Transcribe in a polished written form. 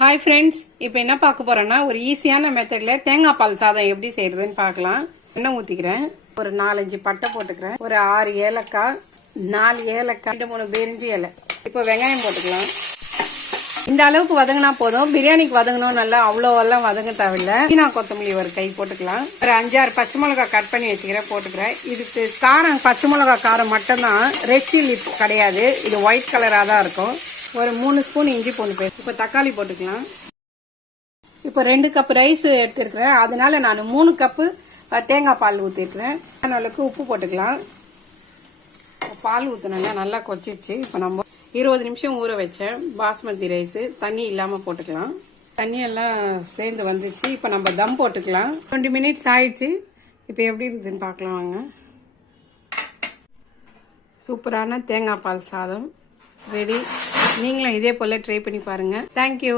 Hi friends, இப்போ என்ன பார்க்க போறோம்னா ஒரு ஈஸியான மெத்தட்ல தேங்காய் பால் சாதம் எப்படி செய்யறதுன்னு பார்க்கலாம். எண்ணெய் ஊற்றிக்கிறேன், ஒரு 4-5 பட்டை போட்டுக்கிறேன், ஒரு 6 ஏலக்காய், 4 ஏலக்காய், 2-3 பிரிஞ்சி இலை. இப்போ வெங்காயம் போட்டுக்கலாம். இந்த அளவுக்கு வதங்கினா போதும். பிரியாணிக்கு வதங்கணும் நல்லா அவ்வளோவெல்லாம் வதங்க தேவையில்லை. புதினா கொத்தமல்லி ஒரு கை போட்டுக்கலாம். ஒரு 5-6 பச்சை மிளகாய் கட் பண்ணி வச்சுக்கிறேன், போட்டுக்கிறேன். இதுக்கு காரம் பச்சை மிளகாய் காரம் மட்டும்தான், ரெட் சில்லி கிடையாது. இது ஒயிட் கலராக தான் இருக்கும். ஒரு 3 ஸ்பூன் இஞ்சி பூண்டு பேஸ்ட். இப்போ தக்காளி போட்டுக்கலாம். இப்போ 2 கப் ரைஸ் எடுத்துருக்கிறேன், அதனால நான் 3 கப்பு தேங்காய் பால் ஊற்றிருக்கிறேன். அளவுக்கு உப்பு போட்டுக்கலாம். பால் ஊற்றினா நல்லா கொச்சிச்சு. இப்போ நம்ம 20 நிமிஷம் ஊற வச்சேன் பாஸ்மதி ரைஸ், தண்ணி இல்லாமல் போட்டுக்கலாம். தண்ணி எல்லாம் சேர்ந்து வந்துச்சு. இப்போ நம்ம தம் போட்டுக்கலாம். 20 மினிட்ஸ் ஆயிடுச்சு. இப்போ எப்படி இருக்குதுன்னு பார்க்கலாம் வாங்க. சூப்பரான தேங்காய் பால் சாதம் ரெடி. நீங்களும் இதே போல் ட்ரை பண்ணி பாருங்கள். தேங்க்யூ.